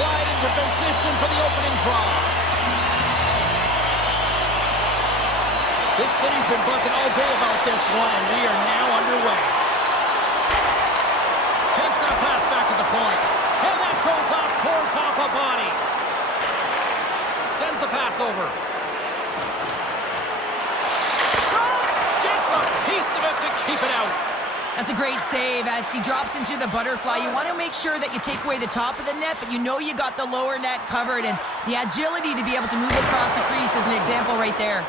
slide into position for the opening draw. This city's been buzzing all day about this one, and we are now underway. Takes that pass back at the point. And that goes off course off a body. Sends the pass over. Shot! Gets a piece of it to keep it out. That's a great save as he drops into the butterfly. You want to make sure that you take away the top of the net, but you know you got the lower net covered, and the agility to be able to move across the crease is an example right there.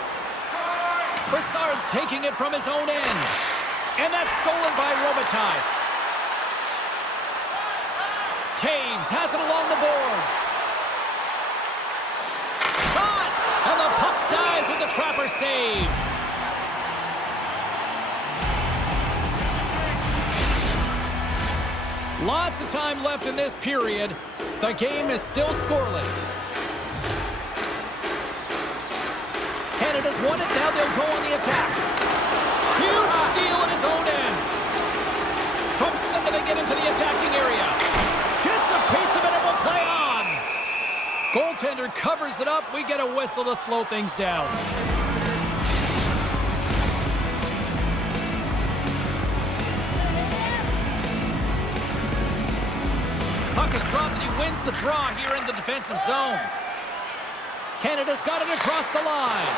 Brassard's taking it from his own end. And that's stolen by Robitaille. Taves has it along the boards. Shot! And the puck dies with the Trapper save. Lots of time left in this period. The game is still scoreless. Canada's won it. Now they'll go on the attack. Huge steal at his own end. From center they get into the attacking area. Gets a piece of it and will play on. Goaltender covers it up. We get a whistle to slow things down. Puck is dropped and he wins the draw here in the defensive zone. Canada's got it across the line.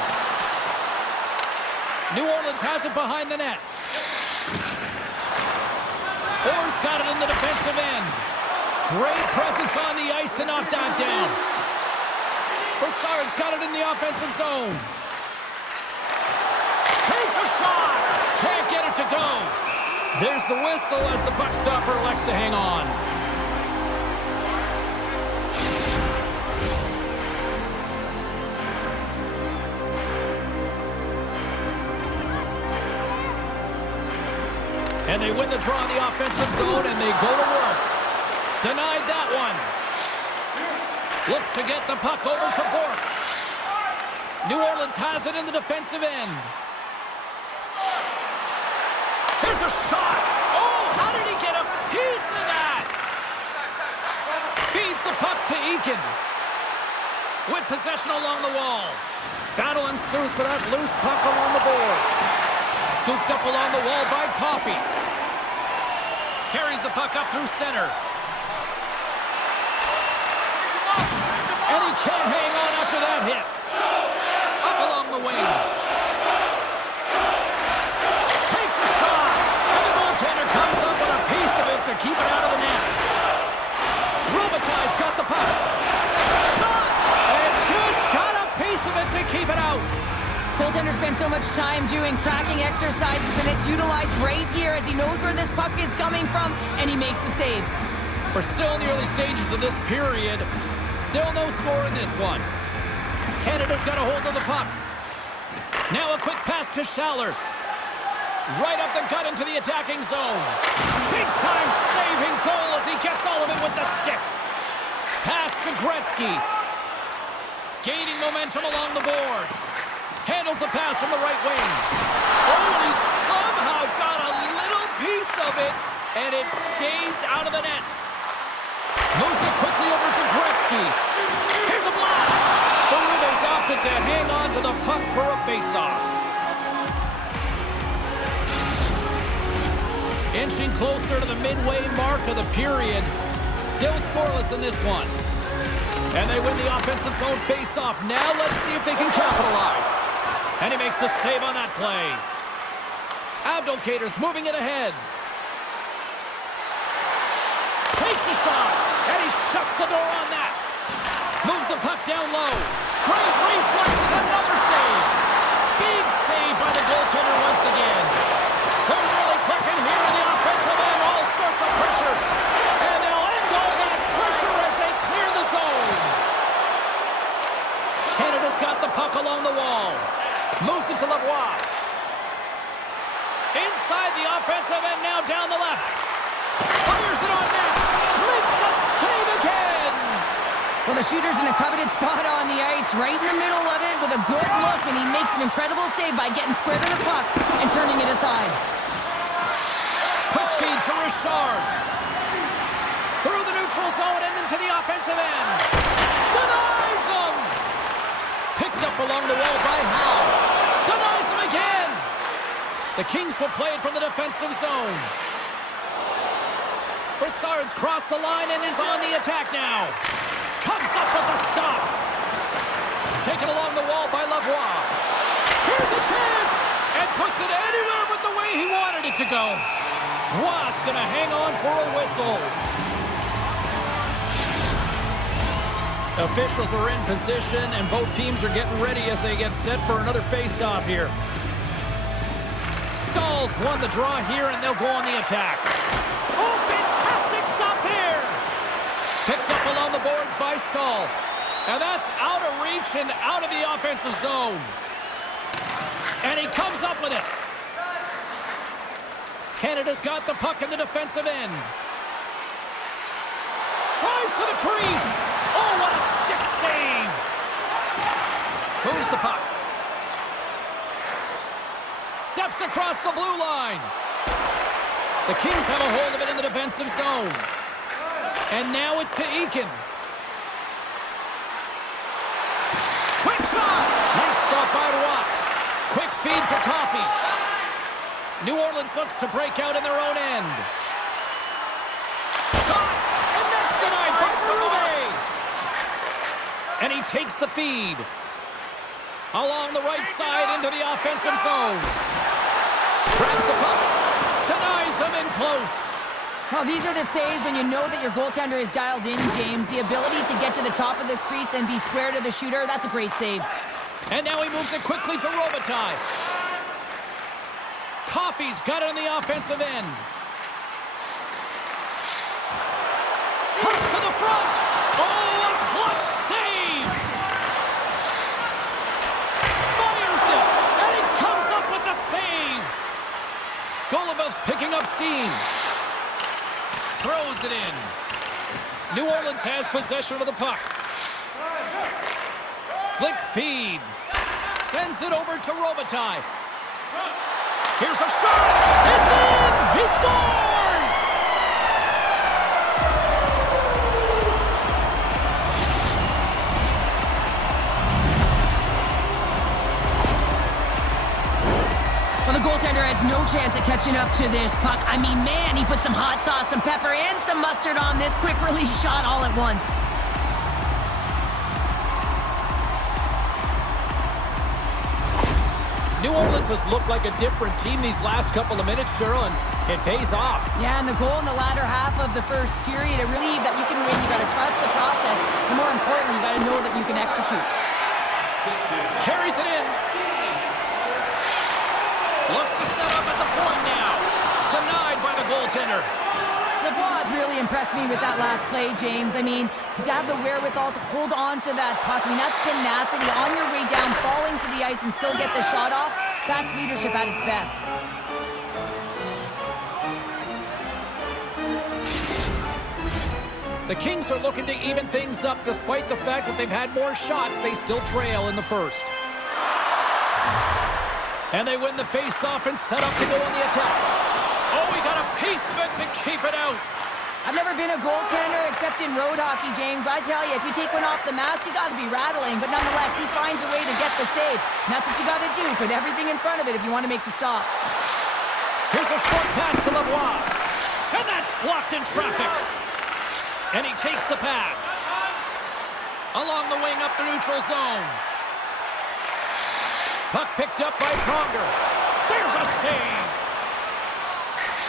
New Orleans has it behind the net. Orr's got it in the defensive end. Great presence on the ice to knock that down. Brassard's got it in the offensive zone. Takes a shot. Can't get it to go. There's the whistle as the puck stopper elects to hang on. And they win the draw in the offensive zone, and they go to work. Denied that one. Looks to get the puck over to Bourque. New Orleans has it in the defensive end. There's a shot. Oh, how did he get a piece of that? Feeds the puck to Eakin. With possession along the wall. Battle ensues for that loose puck along the boards. Scooped up along the wall by Coffey. Carries the puck up through center. And he can't hang on after that hit. Up along the wing. Takes a shot. And the goaltender comes up with a piece of it to keep it out of the net. Robitaille's got the puck. Shot! And just got a piece of it to keep it out. Goaltender spends so much time doing tracking exercises, and it's utilized right here as he knows where this puck is coming from, and he makes the save. We're still in the early stages of this period. Still no score in this one. Canada's got a hold of the puck. Now a quick pass to Schaller. Right up the gut into the attacking zone. Big-time saving goal as he gets all of it with the stick. Pass to Gretzky. Gaining momentum along the boards. Handles the pass from the right wing. Oh, and he somehow got a little piece of it, and it stays out of the net. Moves it quickly over to Gretzky. Here's a blast. Berube's opted to hang on to the puck for a faceoff. Inching closer to the midway mark of the period. Still scoreless in this one. And they win the offensive zone faceoff. Now let's see if they can capitalize. And he makes the save on that play. Abdelkader's moving it ahead. Takes the shot, and he shuts the door on that. Moves the puck down low. Great reflexes, another save. Big save by the goaltender once again. They're really clicking here in the offensive end. All sorts of pressure. And they'll end all that pressure as they clear the zone. Canada's got the puck along the wall. Moves it to Lavoie. Inside the offensive end, now down the left. Fires it on net. Makes a save again. Well, the shooter's in a coveted spot on the ice, right in the middle of it with a good look, and he makes an incredible save by getting square to the puck and turning it aside. Quick feed to Richard. Through the neutral zone and into the offensive end. Denies him! Picked up along the wall by Howe. Denies him again! The Kings will play it from the defensive zone. Brassard's crossed the line and is on the attack now. Comes up with the stop. Taken along the wall by Lavoie. Here's a chance! And puts it anywhere but the way he wanted it to go. Roy's going to hang on for a whistle. Officials are in position, and both teams are getting ready as they get set for another face-off here. Stahl's won the draw here, and they'll go on the attack. Oh, fantastic stop there! Picked up along the boards by Stahl. And that's out of reach and out of the offensive zone. And he comes up with it. Canada's got the puck in the defensive end. Drives to the crease. Oh, what a stick save. Moves the puck. Steps across the blue line. The Kings have a hold of it in the defensive zone. And now it's to Eakin. Quick shot. Nice stop by Roy. Quick feed to Coffey. New Orleans looks to break out in their own end. Shot! And that's denied by Berube! And he takes the feed. Along the right side into the offensive zone. Grabs the puck. Denies him in close. Oh, these are the saves when you know that your goaltender is dialed in, James. The ability to get to the top of the crease and be square to the shooter, that's a great save. And now he moves it quickly to Robitaille. Coffey's got it on the offensive end. Comes to the front. Oh, a clutch save. Fires it. And he comes up with the save. Goluboff's picking up steam. Throws it in. New Orleans has possession of the puck. Slick feed. Sends it over to Robitaille. Here's a shot. It's in! He scores! Well, the goaltender has no chance at catching up to this puck. I mean, man, he put some hot sauce, some pepper, and some mustard on this quick release shot all at once. New Orleans has looked like a different team these last couple of minutes, Cheryl, and it pays off. Yeah, and the goal in the latter half of the first period, it really that you can win. You got to trust the process, and more importantly, you got to know that you can execute. Carries it in. Looks to set up at the point now. Denied by the goaltender. Lavoie has really impressed me with that last play, James. I mean, to have the wherewithal to hold on to that puck. I mean, that's tenacity on your way down, falling to the ice and still get the shot off. That's leadership at its best. The Kings are looking to even things up despite the fact that they've had more shots. They still trail in the first. And they win the face-off and set up to go on the attack. Oh, he got a piece of it to keep it out. I've never been a goaltender except in road hockey, James. But I tell you, if you take one off the mast, you got to be rattling. But nonetheless, he finds a way to get the save. And that's what you got to do. Put everything in front of it if you want to make the stop. Here's a short pass to Lavoie. And that's blocked in traffic. And he takes the pass. Along the wing up the neutral zone. Puck picked up by Pronger. There's a save.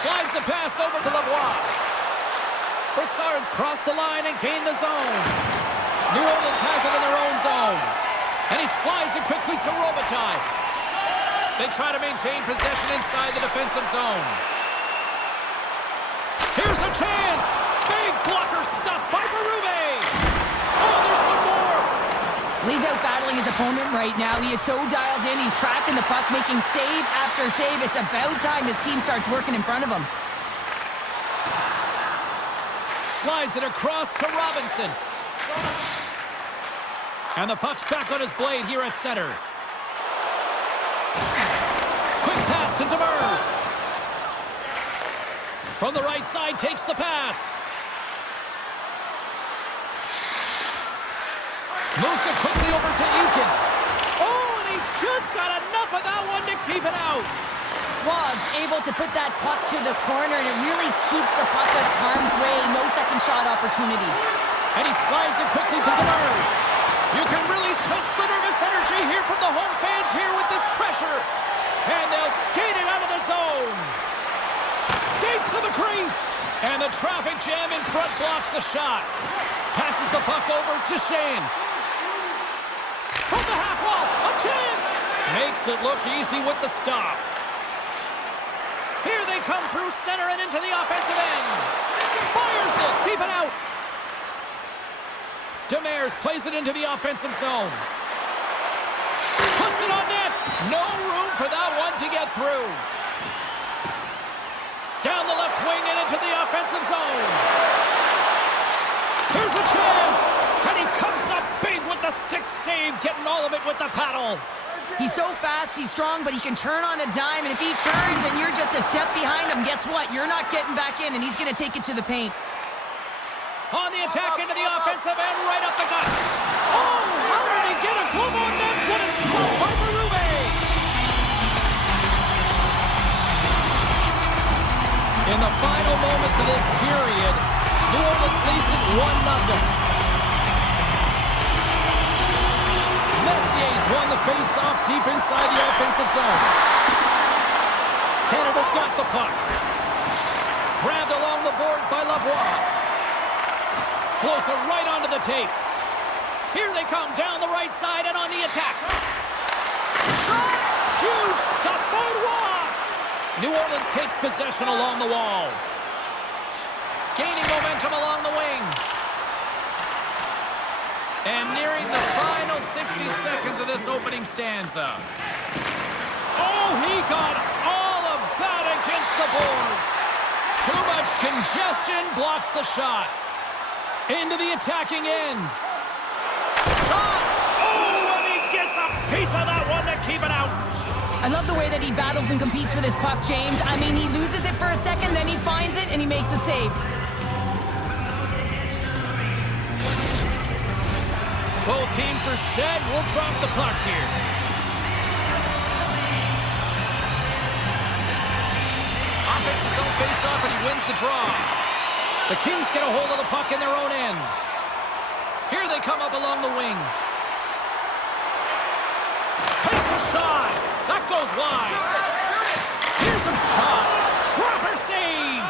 Slides the pass over to Lavoie. Brassard's crossed the line and gained the zone. New Orleans has it in their own zone. And he slides it quickly to Robitaille. They try to maintain possession inside the defensive zone. Here's a chance. Big blocker stuff by Berube. Oh, there's one more. He's out battling his opponent right now. He is so dialed in. He's tracking the puck, making save after save. It's about time his team starts working in front of him. Slides it across to Robinson. And the puck's back on his blade here at center. Quick pass to Demers. From the right side, takes the pass. Moves it quickly over to Eakin. Oh, and he just got enough of that one to keep it out. Was able to put that puck to the corner, and it really keeps the puck out of harm's way. No second shot opportunity. And he slides it quickly to Demers. You can really sense the nervous energy here from the home fans here with this pressure. And they'll skate it out of the zone. Skates to the crease. And the traffic jam in front blocks the shot. Passes the puck over to Shane. From the half wall, a chance. Makes it look easy with the stop. Here they come through center and into the offensive end. Fires it, keep it out. Demers plays it into the offensive zone. Puts it on net. No room for that one to get through. Down the left wing and into the offensive zone. Here's a chance. And he comes up big with the stick save, getting all of it with the paddle. He's so fast, he's strong, but he can turn on a dime. And if he turns and you're just a step behind him, guess what? You're not getting back in, and he's going to take it to the paint. On the attack into the offensive end, right up the gut. Oh, how did he get a glove on net? What a stop by Berube! In the final moments of this period, New Orleans leads it 1-0. Messier's won the face-off deep inside the offensive zone. Canada's got the puck. Grabbed along the boards by Lavoie. Floats it right onto the tape. Here they come down the right side and on the attack. Shot! Huge stop by Roy. New Orleans takes possession along the wall. Gaining momentum along the wing. And nearing the final 60 seconds of this opening stanza. Oh, he got all of that against the boards. Too much congestion blocks the shot. Into the attacking end. Shot! Oh, and he gets a piece of that one to keep it out. I love the way that he battles and competes for this puck, James. I mean, he loses it for a second, then he finds it, and he makes the save. Both teams are set. We'll drop the puck here. Offensive zone face-off, and he wins the draw. The Kings get a hold of the puck in their own end. Here they come up along the wing. Takes a shot. That goes wide. Here's a shot. Trapper save.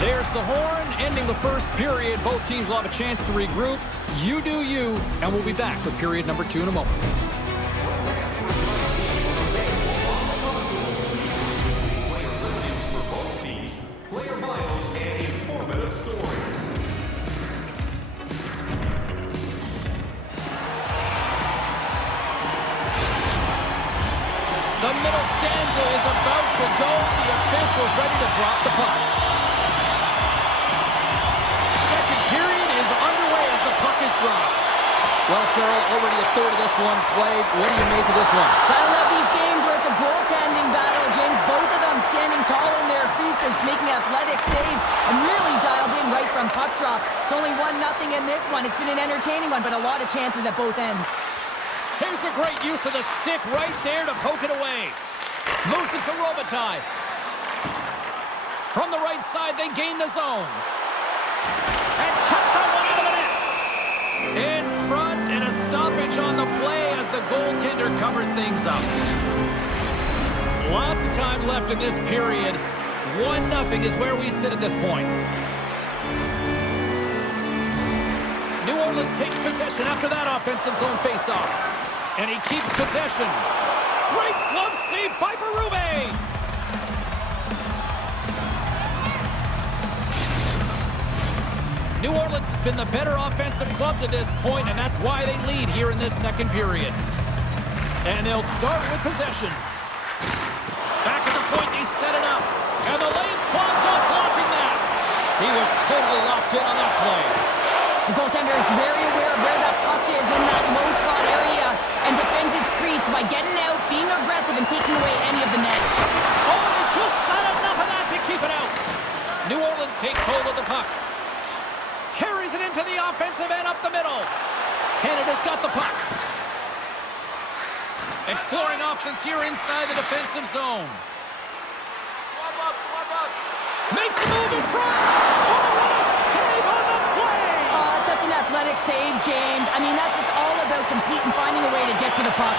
There's the horn, ending the first period. Both teams will have a chance to regroup. You do you, and we'll be back for period number 2 in a moment. The middle stanza is about to go. The officials ready to drop the puck. Second period is underway as the puck is dropped. Well, Cheryl, already a third of this one played. What do you make of this one? I love these games where it's a goaltending battle, James. Both of them standing tall in their creases, making athletic saves, and really dialed in right from puck drop. It's only 1-0 in this one. It's been an entertaining one, but a lot of chances at both ends. Here's a great use of the stick right there to poke it away. Moves it to Robitaille. From the right side, they gain the zone. And cut that one out of the net. In front, and a stoppage on the play as the goaltender covers things up. Lots of time left in this period. 1-0 is where we sit at this point. New Orleans takes possession after that offensive zone faceoff. And he keeps possession. Great glove save by Berube. New Orleans has been the better offensive club to this point, and that's why they lead here in this second period. And they'll start with possession. Back at the point, they set it up. And the lane's clogged up, blocking that. He was totally locked in on that play. The goaltender is very aware of where that puck is in that low slot area and defends his crease by getting out, being aggressive, and taking away any of the net. Oh, they just got enough of that to keep it out. New Orleans takes hold of the puck. offensive end up the middle. Canada's got the puck. Exploring options here inside the defensive zone. Swap up. Makes a move in front. Oh, what a save on the play. Oh, such an athletic save, James. I mean, that's just all about competing, finding a way to get to the puck.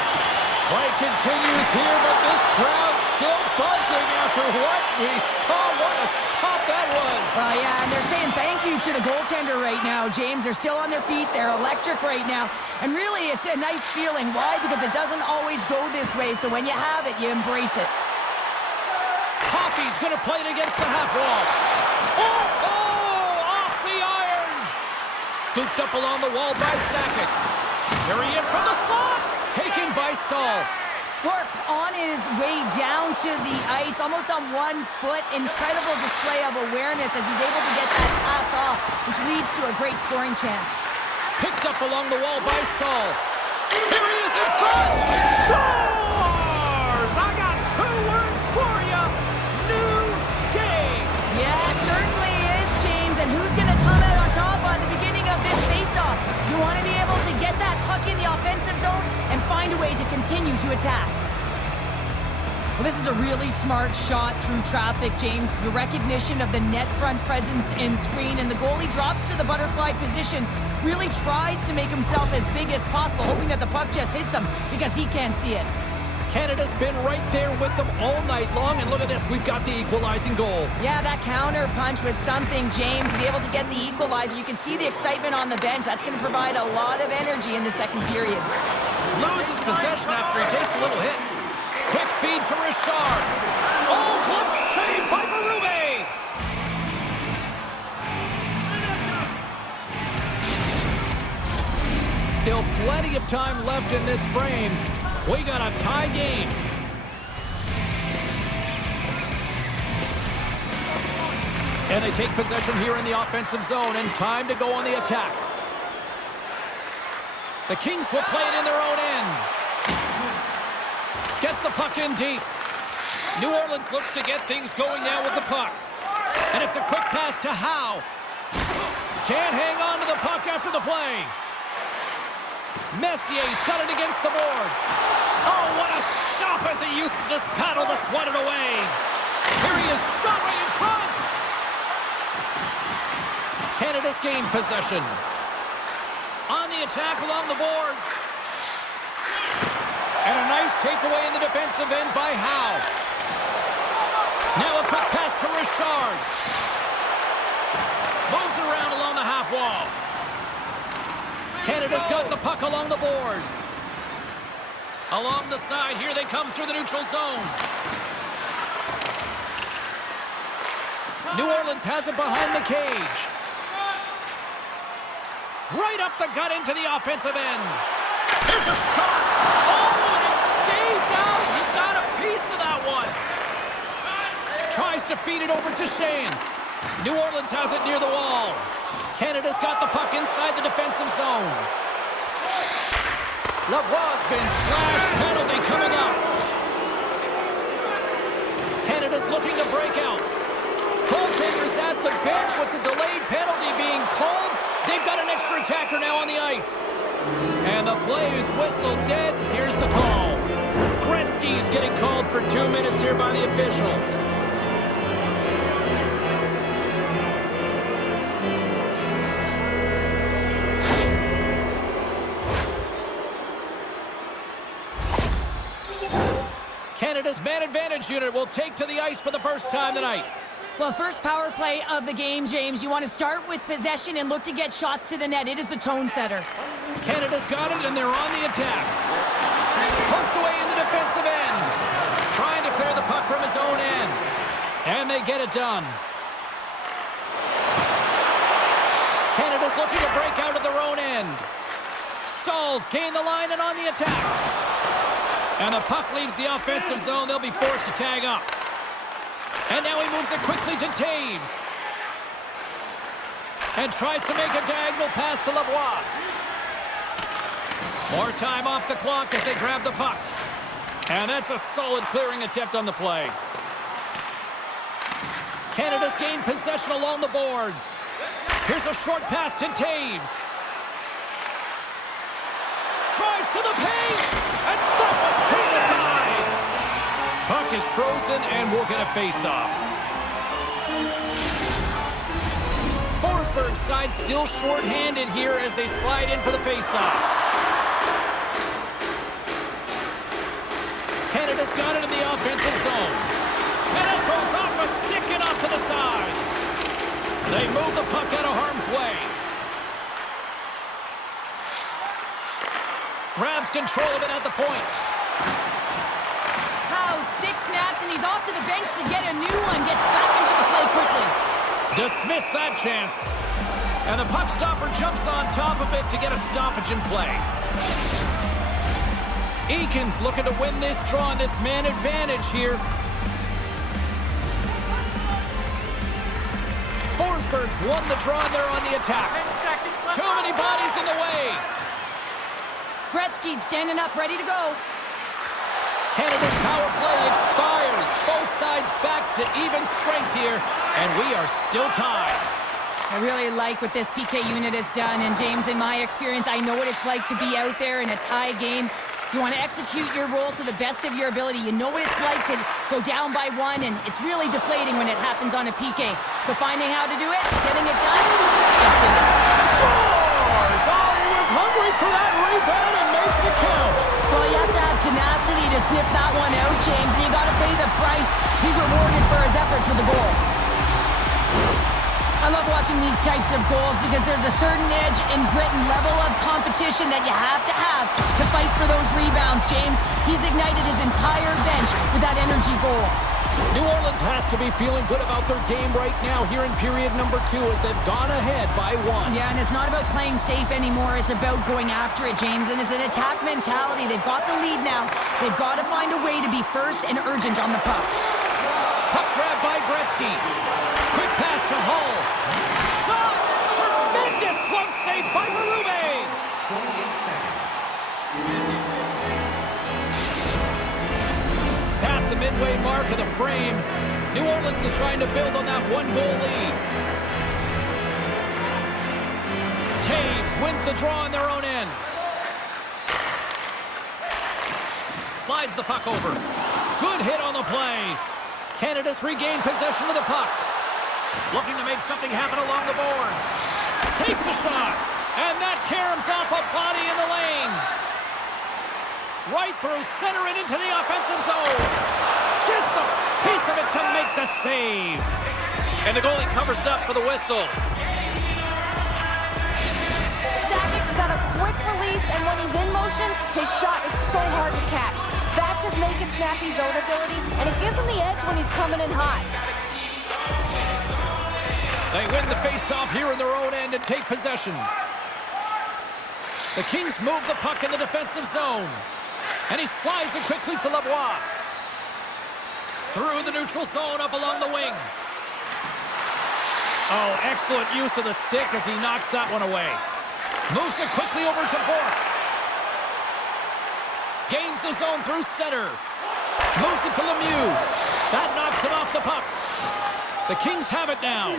Play continues here, but this crowd still buzzing after what we saw. What a stop that was. Yeah, and they're saying thank you to the goaltender right now, James. They're still on their feet. They're electric right now. And really, it's a nice feeling. Why? Because it doesn't always go this way. So when you have it, you embrace it. Coffey's going to play it against the half wall. Oh, off the iron. Scooped up along the wall by Sakic. Here he is from the slot. Taken by Stahl. Works on his way down to the ice, almost on 1 foot. Incredible display of awareness as he's able to get that pass off, which leads to a great scoring chance. Picked up along the wall by Stahl. Here he is in front. Scores! I got 2 words for you. New game. Yeah, it certainly is, James. And who's going to come out on top on the beginning of this faceoff? You want to be able to get that puck in the offensive zone and find a way to continue to attack. Well, this is a really smart shot through traffic, James. The recognition of the net front presence and screen, and the goalie drops to the butterfly position, really tries to make himself as big as possible, hoping that the puck just hits him because he can't see it. Canada's been right there with them all night long, and look at this, we've got the equalizing goal. Yeah, that counter punch was something, James. To be able to get the equalizer, you can see the excitement on the bench. That's going to provide a lot of energy in the second period. Loses possession after he takes a little hit. Quick feed to Richard. Oh, club save by Berube. Still plenty of time left in this frame. We got a tie game. And they take possession here in the offensive zone, and time to go on the attack. The Kings will play it in their own end. Gets the puck in deep. New Orleans looks to get things going now with the puck. And it's a quick pass to Howe. Can't hang on to the puck after the play. Messier's got it against the boards. Oh, what a stop as he uses his paddle to swat it away. Here he is, shot right in front. Canada's gained possession. On the attack along the boards. And a nice takeaway in the defensive end by Howe. Now a quick pass to Richard. Moves it around along the half wall. Canada's got the puck along the boards. Along the side, here they come through the neutral zone. New Orleans has it behind the cage. Right up the gut into the offensive end. There's a shot. Oh, and it stays out. He got a piece of that one. Tries to feed it over to Shane. New Orleans has it near the wall. Canada's got the puck inside the defensive zone. Lavoie's been slashed. Penalty coming up. Canada's looking to break out. Goaltenders at the bench with the delayed penalty being called. They've got an extra attacker now on the ice. And the play is whistled dead. Here's the call. Gretzky's getting called for 2 minutes here by the officials. Canada's man advantage unit will take to the ice for the first time tonight. Well, first power play of the game, James. You want to start with possession and look to get shots to the net. It is the tone setter. Canada's got it, and they're on the attack. Poked away in the defensive end. Trying to clear the puck from his own end. And they get it done. Canada's looking to break out of their own end. Stalls gain the line and on the attack. And the puck leaves the offensive zone. They'll be forced to tag up. And now he moves it quickly to Taves. And tries to make a diagonal pass to Lavoie. More time off the clock as they grab the puck. And that's a solid clearing attempt on the play. Canada's gained possession along the boards. Here's a short pass to Taves. Drives to the paint, and that one's turned aside. Puck is frozen, and we'll get a face-off. Forsberg's side still short-handed here as they slide in for the face-off. Canada's got it in the offensive zone. And it goes off a stick and off to the side. They move the puck out of harm's way. Grabs control of it at the point. Howe, stick snaps, and he's off to the bench to get a new one. Gets back into the play quickly. Dismiss that chance. And the puck stopper jumps on top of it to get a stoppage in play. Eakins looking to win this draw on this man advantage here. Forsberg's won the draw and they're on the attack. Too many bodies in the way. Gretzky's standing up, ready to go. Canada's power play expires. Both sides back to even strength here, and we are still tied. I really like what this PK unit has done, and James, in my experience, I know what it's like to be out there in a tie game. You want to execute your role to the best of your ability. You know what it's like to go down by one, and it's really deflating when it happens on a PK. So finding how to do it, getting it done, just did it. Scores! Oh, he was hungry for that rebound and makes it count. Well, you have to have tenacity to sniff that one out, James, and you got to pay the price. He's rewarded for his efforts with a goal. I love watching these types of goals because there's a certain edge and grit and level of competition that you have to fight for those rebounds, James. He's ignited his entire bench with that energy goal. New Orleans has to be feeling good about their game right now here in period number 2 as they've gone ahead by 1. Yeah, and it's not about playing safe anymore. It's about going after it, James, and it's an attack mentality. They've got the lead now. They've got to find a way to be first and urgent on the puck. Puck grab by Gretzky. Quick pass to Hull. Shot! Tremendous glove save by Berube. 28 seconds. Past the midway mark of the frame, New Orleans is trying to build on that 1-goal lead. Taves wins the draw on their own end. Slides the puck over. Good hit on the play. Canada's regained possession of the puck. Looking to make something happen along the boards. Takes a shot. And that caroms off a body in the lane. Right through center and into the offensive zone. Gets a piece of it to make the save. And the goalie covers up for the whistle. Sakic's got a quick release, and when he's in motion, his shot is so hard to catch. That's his make-it-snappy zone ability, and it gives him the edge when he's coming in hot. They win the face-off here in their own end and take possession. The Kings move the puck in the defensive zone. And he slides it quickly to Lavoie. Through the neutral zone, up along the wing. Oh, excellent use of the stick as he knocks that one away. Moves it quickly over to Bourque. Gains the zone through center. Moves it to Lemieux. That knocks him off the puck. The Kings have it now.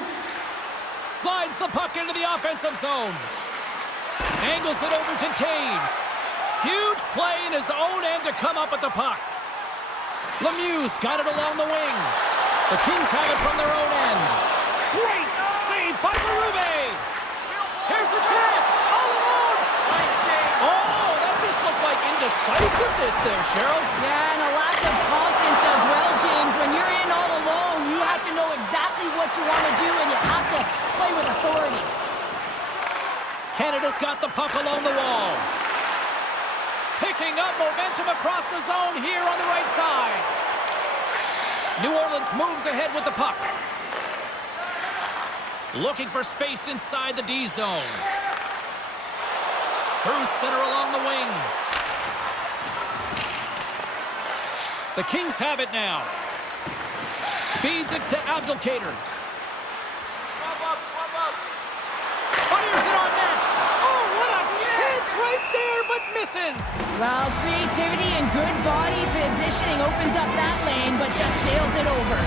Slides the puck into the offensive zone. Angles it over to Taves. Huge play in his own end to come up with the puck. Lemieux's got it along the wing. The Kings have it from their own end. Great save by Berube. Here's the chance. All alone. Oh, that just looked like indecisiveness there, Cheryl. Yeah, and a lack of confidence as well, James. When you're in all alone, you have to know exactly what you want to do, and you have to play with authority. Canada's got the puck along the wall. Picking up momentum across the zone here on the right side. New Orleans moves ahead with the puck. Looking for space inside the D zone. Through center along the wing. The Kings have it now. Feeds it to Abdelkader. Fires it on net. Oh, what a chance right there, but misses. Well, creativity and good body positioning opens up that lane, but just sails it over.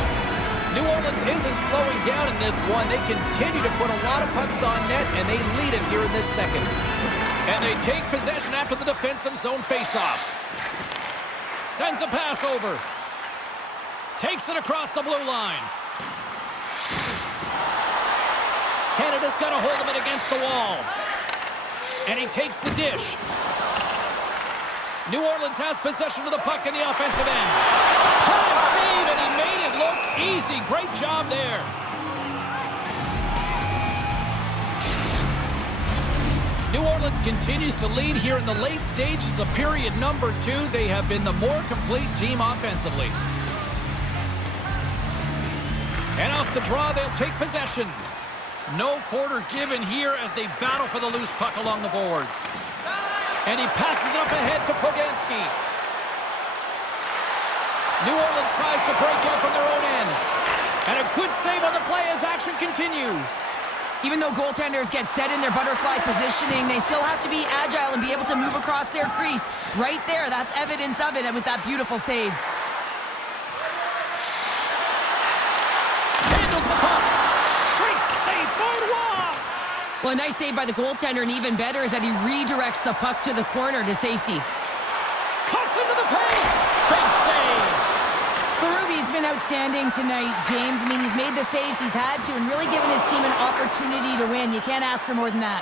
New Orleans isn't slowing down in this one. They continue to put a lot of pucks on net, and they lead it here in this second. And they take possession after the defensive zone faceoff. Sends a pass over. Takes it across the blue line. Canada's got a hold of it against the wall. And he takes the dish. New Orleans has possession of the puck in the offensive end. Time save, and he made it look easy. Great job there. New Orleans continues to lead here in the late stages of period number 2. They have been the more complete team offensively. And off the draw, they'll take possession. No quarter given here as they battle for the loose puck along the boards. And he passes it up ahead to Poganski. New Orleans tries to break out from their own end. And a good save on the play as action continues. Even though goaltenders get set in their butterfly positioning, they still have to be agile and be able to move across their crease. Right there, that's evidence of it with that beautiful save. Handles the puck. Great save by Roy. Well, a nice save by the goaltender, and even better is that he redirects the puck to the corner to safety. Cuts into the paint. Big save. Berube's been outstanding tonight, James. I mean, he's made the saves he's had to and really given his team an opportunity to win. You can't ask for more than that.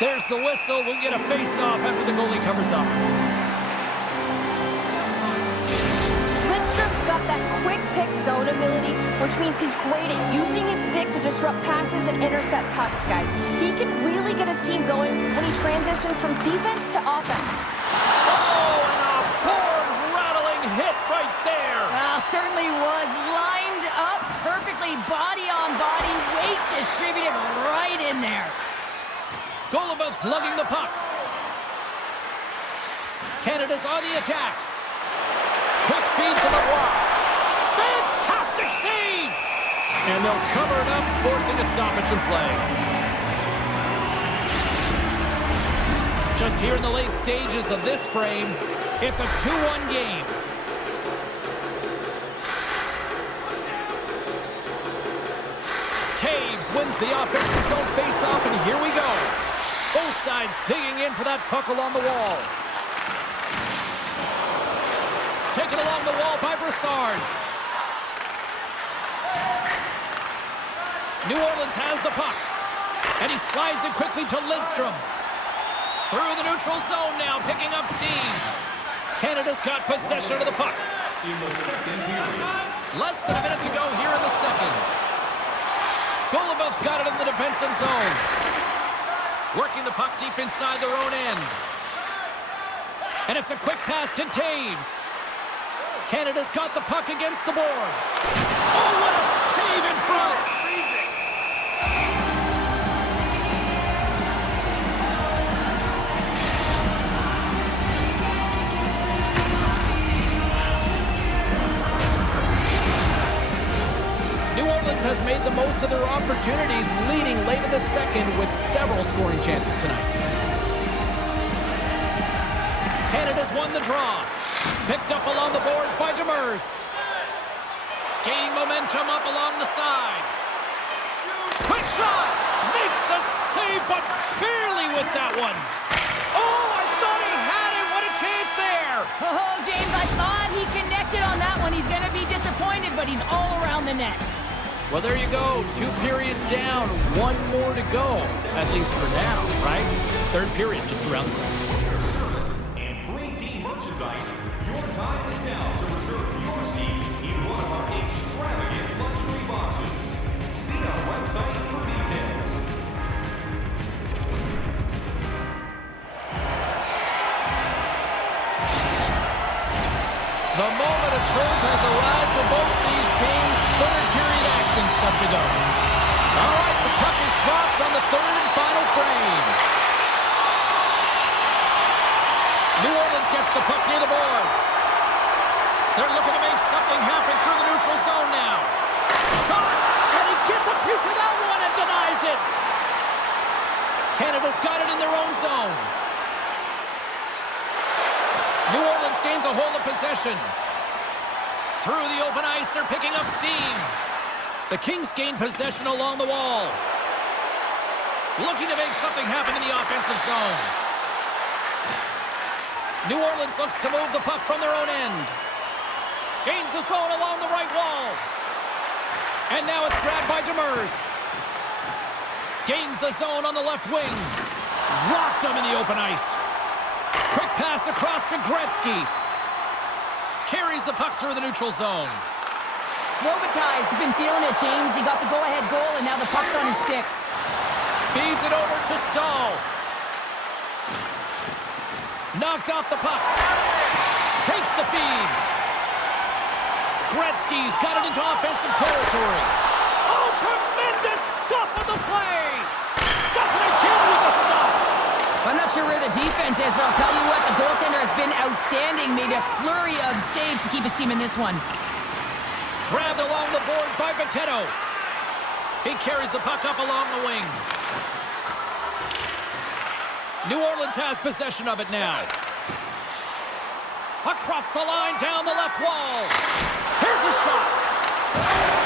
There's the whistle. We'll get a face-off after the goalie covers up. Lidstrom's got that quick pick zone ability, which means he's great at using his stick to disrupt passes and intercept pucks, guys. He can really get his team going when he transitions from defense to offense. Oh, and a board-rattling hit right there. Well, certainly was lined up perfectly, body on body, weight distributed right in there. Golubov's lugging the puck. Canada's on the attack. Quick feed to the wall. Fantastic save! And they'll cover it up, forcing a stoppage in play. Just here in the late stages of this frame, it's a 2-1 game. Taves wins the offensive zone faceoff, and here we go. Both sides digging in for that puck along the wall. Taken along the wall by Brassard. New Orleans has the puck. And he slides it quickly to Lidstrom. Through the neutral zone now, picking up steam. Canada's got possession of the puck. Less than a minute to go here in the second. Golubov's got it in the defensive zone. Working the puck deep inside their own end. And it's a quick pass to Taves. Canada's got the puck against the boards. Oh, what a save in front! New Orleans has made the most of their opportunities, leading late in the second with several scoring chances tonight. Canada's won the draw. Picked up along the boards by Demers. Gaining momentum up along the side. Quick shot! Makes the save, but barely with that one. Oh, I thought he had it. What a chance there. Oh, James, I thought he connected on that one. He's going to be disappointed, but he's all around the net. Well, there you go. 2 periods down. 1 more to go, at least for now, right? Third period just around the corner. Your time is now to reserve your seat in one of our extravagant luxury boxes. See our website for details. The moment of truth has arrived for both these teams. Third period action set to go. All right, the puck is dropped on the third and final frame. New Orleans gets the puck near the boards. They're looking to make something happen through the neutral zone now. Shot, and he gets a piece of that one and denies it. Canada's got it in their own zone. New Orleans gains a hold of possession. Through the open ice, they're picking up steam. The Kings gain possession along the wall. Looking to make something happen in the offensive zone. New Orleans looks to move the puck from their own end. Gains the zone along the right wall. And now it's grabbed by Demers. Gains the zone on the left wing. Rocked him in the open ice. Quick pass across to Gretzky. Carries the puck through the neutral zone. Robitaille's been feeling it, James. He got the go-ahead goal, and now the puck's on his stick. Feeds it over to Stahl. Knocked off the puck. Takes the feed. Gretzky's got it into offensive territory. Oh, tremendous stop on the play. Does it again with the stop. I'm not sure where the defense is, but I'll tell you what, the goaltender has been outstanding. Made a flurry of saves to keep his team in this one. Grabbed along the boards by Boteto. He carries the puck up along the wing. New Orleans has possession of it now. Across the line, down the left wall. Here's a shot.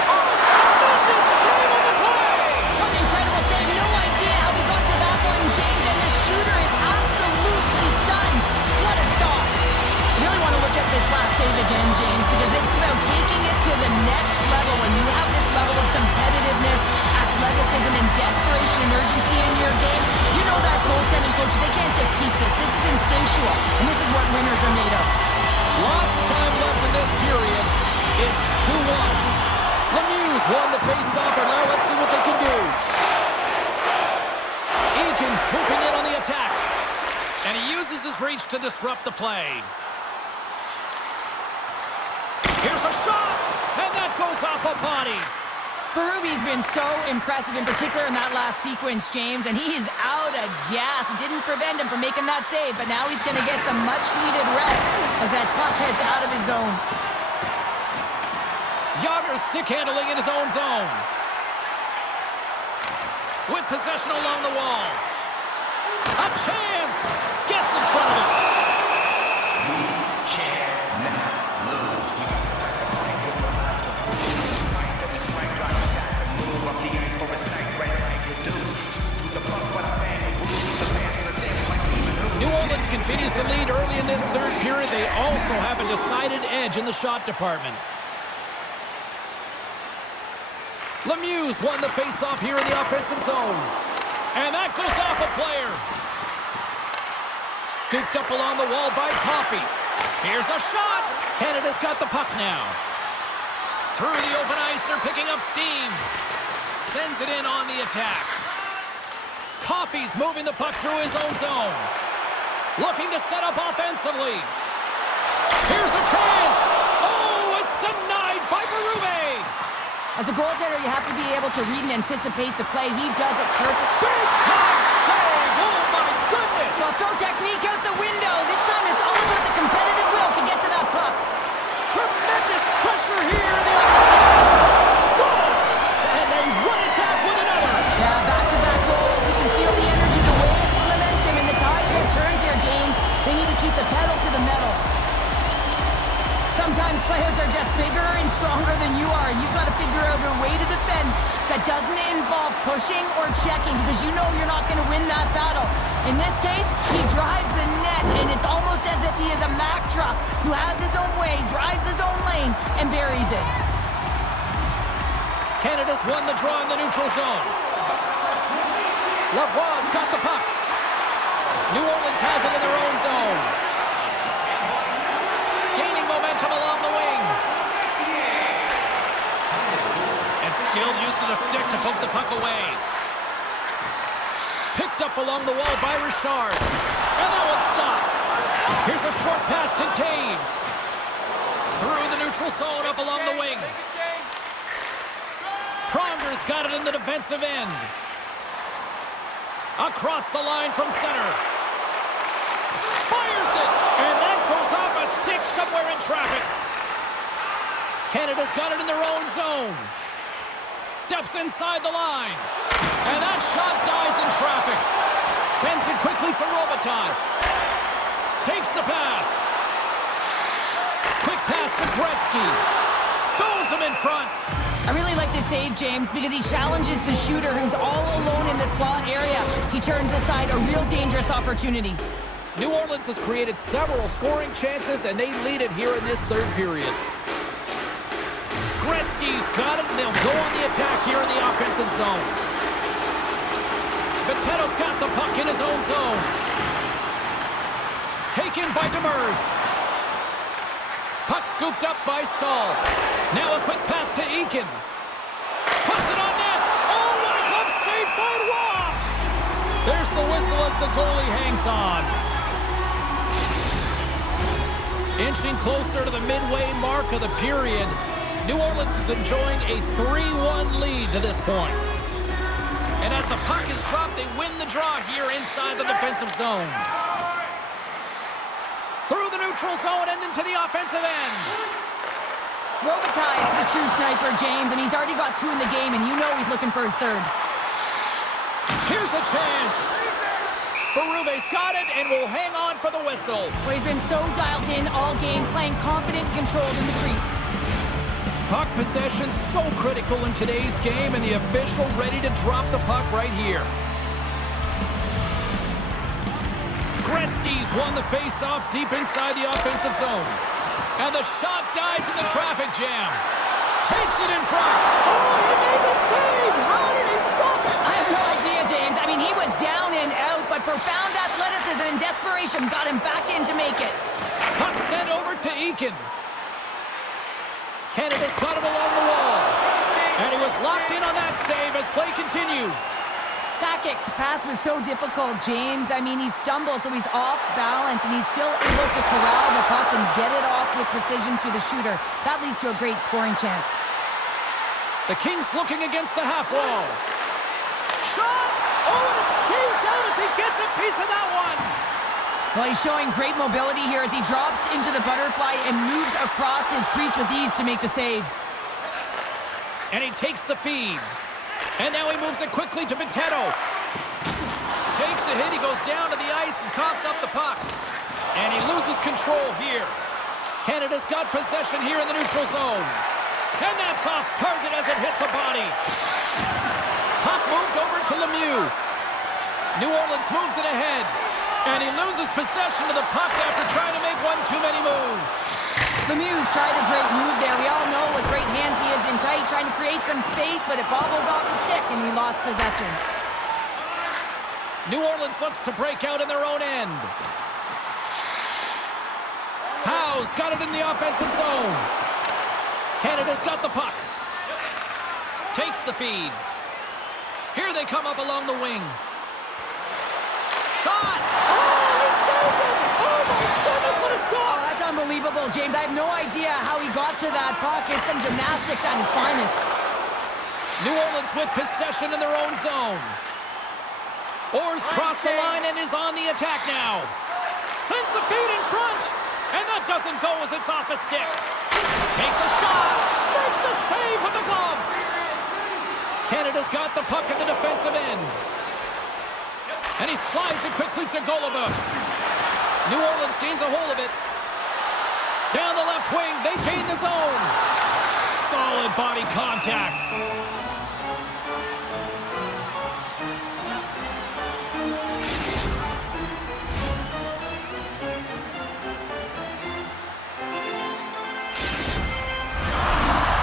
Oh, tremendous save on the play! What an incredible save. No idea how he got to that one, James, and the shooter is absolutely stunned. What a stop. I really want to look at this last save again, James, because this is about taking it to the next level. When you have this level of competitiveness, athleticism, and desperation and urgency in your game, you know that goaltending coach, they can't just teach this. This is instinctual, and this is what winners are made of. Lots of time left in this period. It's 2-1. Lemieux won the face-off, and now let's see what they can do. Eakin swooping in on the attack. And he uses his reach to disrupt the play. Here's a shot, and that goes off a body. Berube's been so impressive, in particular in that last sequence, James, and he is out of gas. It didn't prevent him from making that save, but now he's going to get some much-needed rest as that puck heads out of his zone. Yager stick handling in his own zone. With possession along the wall. A chance! Gets in front of it. New Orleans continues to lead early in this third period. They also have a decided edge in the shot department. Lemieux won the face-off here in the offensive zone. And that goes off a player. Scooped up along the wall by Coffey. Here's a shot. Canada's got the puck now. Through the open ice, they're picking up steam. Sends it in on the attack. Coffey's moving the puck through his own zone. Looking to set up offensively. Here's a chance. Oh, it's denied by Berube. As a goaltender, you have to be able to read and anticipate the play. He does it perfectly. Big time save. Oh, my goodness. Well, throw technique out the window. This time it's all about the competitive will to get to that puck. Tremendous pressure here in the offensive end. Scores! And they run it back with another. Yeah, back-to-back goals. You can feel the energy, the wave, the momentum, and the tides have turned here, James. They need to keep the pedal to the metal. Sometimes players are just bigger and stronger than you are, and you've got to figure out a way to defend that doesn't involve pushing or checking, because you know you're not going to win that battle. In this case, he drives the net, and it's almost as if he is a Mack truck who has his own way, drives his own lane, and buries it. Canada's won the draw in the neutral zone. Lavoie's got the puck. New Orleans has it in their own zone. Gaining momentum along the wing. And skilled use of the stick to poke the puck away. Picked up along the wall by Richard. And that one's stopped. Here's a short pass to Taves. Through the neutral zone up along the wing. Pronger's got it in the defensive end. Across the line from center. Fires it! And that goes off a stick somewhere in traffic. Canada's got it in their own zone. Steps inside the line. And that shot dies in traffic. Sends it quickly to Robitaille. Takes the pass. Gretzky stones him in front. I really like the save, James, because he challenges the shooter who's all alone in the slot area. He turns aside a real dangerous opportunity. New Orleans has created several scoring chances, and they lead it here in this third period. Gretzky's got it, and they'll go on the attack here in the offensive zone. Viteto's got the puck in his own zone. Taken by Demers. Puck scooped up by Stahl. Now a quick pass to Eakin. Puts it on net. Oh, what a glove save by Roy! There's the whistle as the goalie hangs on. Inching closer to the midway mark of the period, New Orleans is enjoying a 3-1 lead to this point. And as the puck is dropped, they win the draw here inside the defensive zone. Through the neutral zone and into the offensive end. Robitaille is a true sniper, James, and he's already got 2 in the game, and you know he's looking for his third. Here's a chance. Berube's got it and will hang on for the whistle. Well, he's been so dialed in all game, playing confident and controlled in the crease. Puck possession so critical in today's game, and the official ready to drop the puck right here. Gretzky's won the face-off deep inside the offensive zone. And the shot dies in the traffic jam. Takes it in front. Oh, he made the save! How did he stop it? I have no idea, James. I mean, he was down and out, but profound athleticism and desperation got him back in to make it. Puck sent over to Eakin. Canada's got it along the wall. And he was locked in on that save as play continues. Sakic's pass was so difficult, James. I mean, he stumbles, so he's off balance, and he's still able to corral the puck and get it off with precision to the shooter. That leads to a great scoring chance. The Kings looking against the half wall. Shot! Oh, and it stays out as he gets a piece of that one. Well, he's showing great mobility here as he drops into the butterfly and moves across his crease with ease to make the save. And he takes the feed. And now he moves it quickly to Viteto. Takes a hit, he goes down to the ice and coughs up the puck. And he loses control here. Canada's got possession here in the neutral zone. And that's off target as it hits a body. Puck moved over to Lemieux. New Orleans moves it ahead. And he loses possession of the puck after trying to make one too many moves. Lemieux's tried a great move there. We all know what great hands he is in tight, trying to create some space, but it bobbles off the stick, and he lost possession. New Orleans looks to break out in their own end. Howe's got it in the offensive zone. Canada's got the puck. Takes the feed. Here they come up along the wing. Shot! Oh, he saved it! Oh, my goodness, what a stop! Oh, that's unbelievable, James. I have no idea how he got to that puck. It's some gymnastics at its finest. New Orleans with possession in their own zone. Orr's crossed the line and is on the attack now. Sends the feed in front, and that doesn't go as it's off a stick. Takes a shot, makes the save with the glove. Canada's got the puck at the defensive end. And he slides it quickly to Golova. New Orleans gains a hold of it. Down the left wing, they gain the zone. Solid body contact.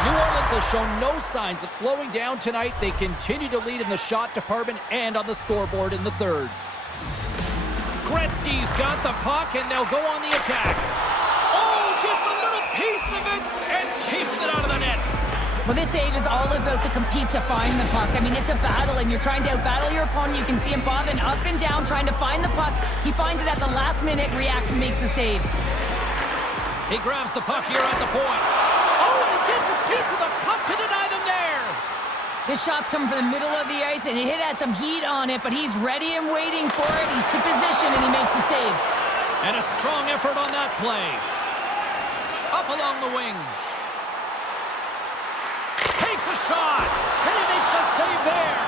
New Orleans has shown no signs of slowing down tonight. They continue to lead in the shot department and on the scoreboard in the third. Gretzky's got the puck, and they'll go on the attack. Oh, gets a little piece of it and keeps it out of the net. Well, this save is all about the compete to find the puck. I mean, it's a battle, and you're trying to outbattle your opponent. You can see him bobbing up and down, trying to find the puck. He finds it at the last minute, reacts, and makes the save. He grabs the puck here at the point. Oh, and he gets a piece of the puck to deny them there. This shot's coming from the middle of the ice, and it has some heat on it, but he's ready and waiting for it. He's to position, and he makes the save. And a strong effort on that play. Up along the wing. Takes a shot, and he makes a save there.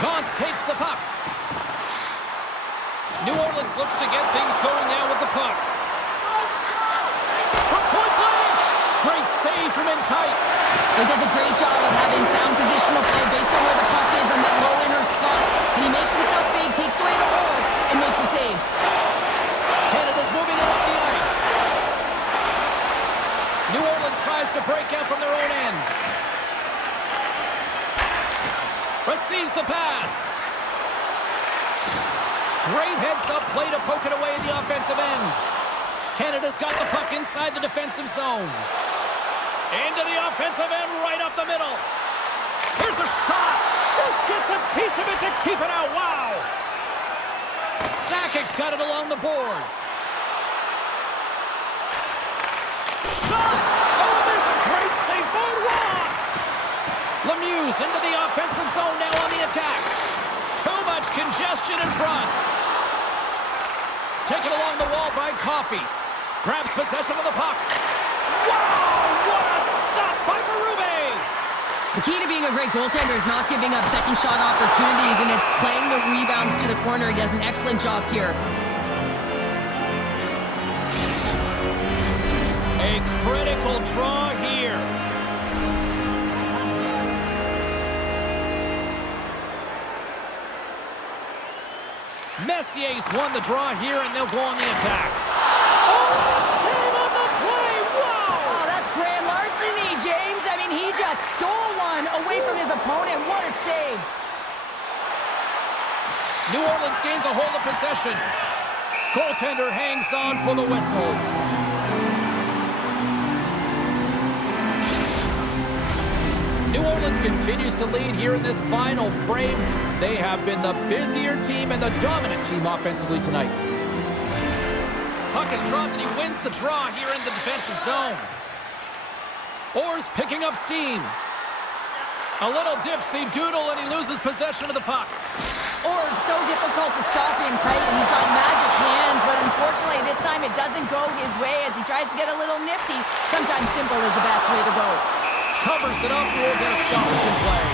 Gauntz takes the puck. New Orleans looks to get things going now with the puck. From point blank, Great save from in tight. He does a great job of having sound positional play based on where the puck is on that low inner slot. And he makes himself big, takes away the holes, and makes a save. Canada's moving it up the ice. New Orleans tries to break out from their own end. Receives the pass. Great heads-up play to poke it away in the offensive end. Canada's got the puck inside the defensive zone. Into the offensive end, right up the middle. Here's a shot. Just gets a piece of it to keep it out. Wow. Sakic's got it along the boards. Shot! Oh, and there's a great save. Beaudoin! Lemieux into the offensive zone now on the attack. Too much congestion in front. Taken along the wall by Coffey. Grabs possession of the puck. Wow! What a stop by Berube! The key to being a great goaltender is not giving up second shot opportunities, and it's playing the rebounds to the corner. He does an excellent job here. A critical draw here. Messier's won the draw here, and they'll go on the attack. Oh, save on the play! Wow! Oh, that's grand larceny, James. I mean, he just stole one away from his opponent. What a save. New Orleans gains a hold of possession. Goaltender hangs on for the whistle. New Orleans continues to lead here in this final frame. They have been the busier team and the dominant team offensively tonight. Puck is dropped and he wins the draw here in the defensive zone. Orr's picking up steam. A little dipsy doodle and he loses possession of the puck. Orr's so difficult to stop in tight, and he's got magic hands, but unfortunately this time it doesn't go his way as he tries to get a little nifty. Sometimes simple is the best way to go. Covers it up, we'll get a stoppage in play.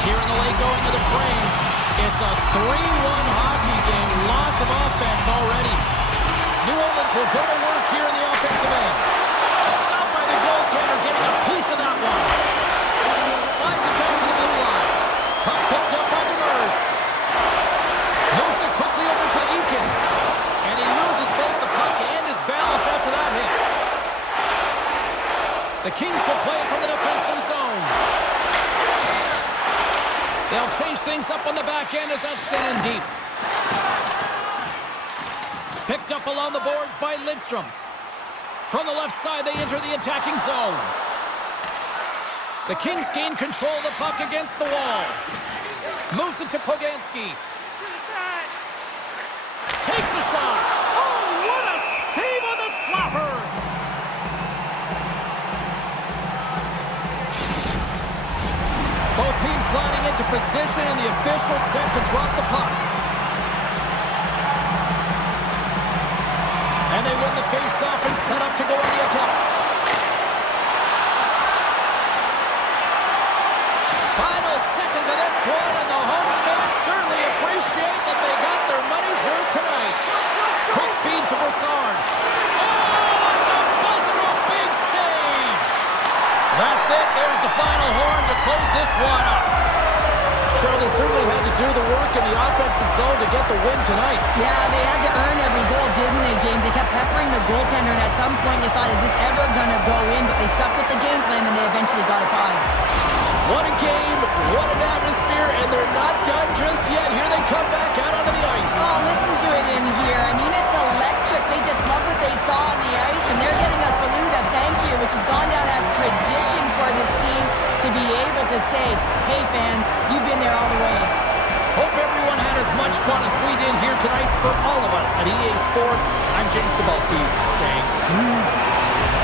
Kieran the late going to the frame. It's a 3-1 hockey game. Lots of offense already. New Orleans will go to work here in the offensive end. Stopped by the goaltender, getting a piece of that one. Slides it back to the blue line. Puck picked up by Demers. Moves it quickly over to Eakin. And he loses both the puck and his balance after that hit. The Kings will play it from the defensive zone. They'll change things up on the back end as that's sent in deep. Picked up along the boards by Lidstrom. From the left side, they enter the attacking zone. The Kings gain control of the puck against the wall. Moves it to Poganski. Takes a shot. Oh, what a save on the slapper! Both teams gliding into position, and the official set to drop the puck. And they win the face-off and set up to go on the attack. Final seconds of this one, and the home fans certainly appreciate that they got their money's worth tonight. Quick feed to Brassard. Oh, and the buzzer, a big save! That's it. There's the final horn to close this one up. Charlie certainly had to do the work in the offensive zone to get the win tonight. Yeah, they had to earn every goal, didn't they, James? They kept peppering the goaltender, and at some point you thought, is this ever going to go in? But they stuck with the game plan, and they eventually got it by. What a game, what an atmosphere, and they're not done just yet. Here they come back out onto the ice. Oh, listen to it in here. I mean, it's electric. They just love what they saw on the ice, and they're getting a salute, a thank you, which has gone down as tradition for this team to be able to say, hey, fans, you've been there all the way. Hope everyone had as much fun as we did here tonight. For all of us at EA Sports, I'm James Cybulski saying peace.